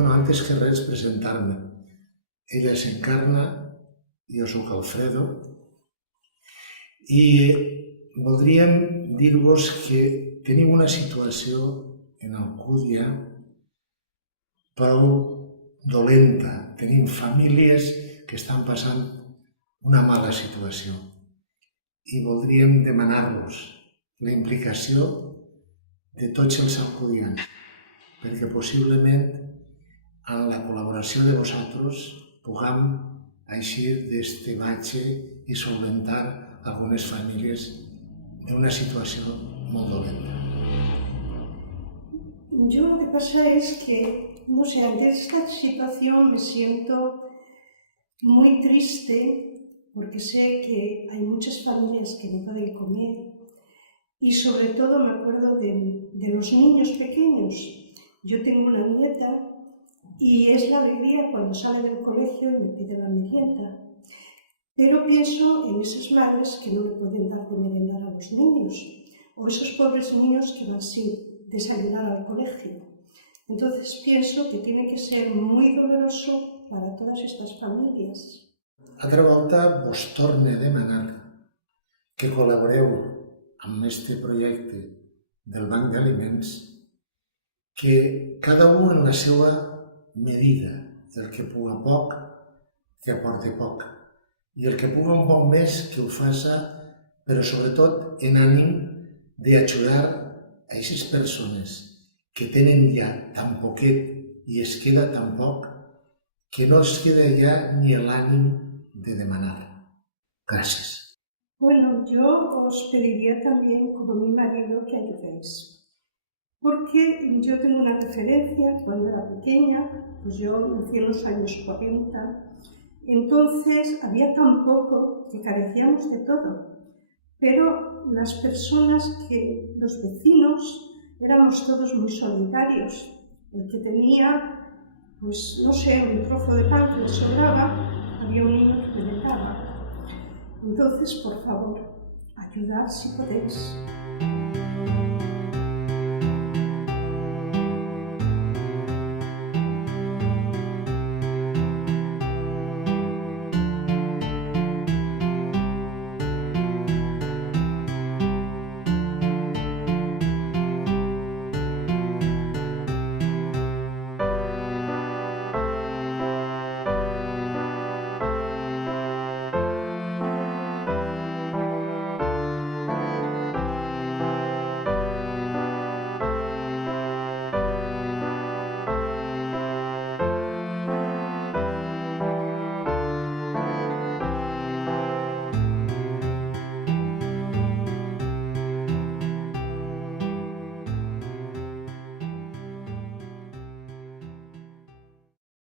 Bueno, antes que res, presentar-me. Ella és Encarna, jo sóc Alfredo, i voldríem dir-vos que tenim una situació en Alcúdia prou dolenta. Tenim famílies que estan passant una mala situació i voldríem demanar-vos la implicació de tots els alcudians, perquè possiblement amb la col·laboració de vosaltres puguem eixir d'este batxe i solventar algunes famílies d'una situació molt dolenta. Yo lo que pasa es que, no sé, ante esta situación me siento muy triste porque sé que hay muchas familias que no pueden comer y sobre todo me acuerdo de los niños pequeños. Yo tengo una nieta y es la alegría cuando sale del colegio y me pide la merienda. Pero pienso en esas madres que no le pueden dar de merendar a los niños o esos pobres niños que van sin desayunar al colegio. Entonces pienso que tiene que ser muy doloroso para todas estas familias. Altra volta vos torne a demanar que col·laboreu amb este projecte del Banc d'Aliments, que cada un en la seva medida, el que puga poc, que aporte poc, i el que puga un poc més, que ho faça, però sobretot en ànim d'ajudar a aquestes persones que tenen ja tan poquet i es queda tan poc, que no es queda ja ni l'ànim de demanar. Gracias. Bueno, yo os pediría también, como mi marido, que ayudéis. Porque yo tengo una referencia, cuando era pequeña, pues yo nací en los años 40, entonces había tan poco que carecíamos de todo. Pero las personas los vecinos, éramos todos muy solidarios. El que tenía, pues no sé, un trozo de pan que le sobraba, había un niño que me le daba. Entonces, por favor, ayudad si podéis.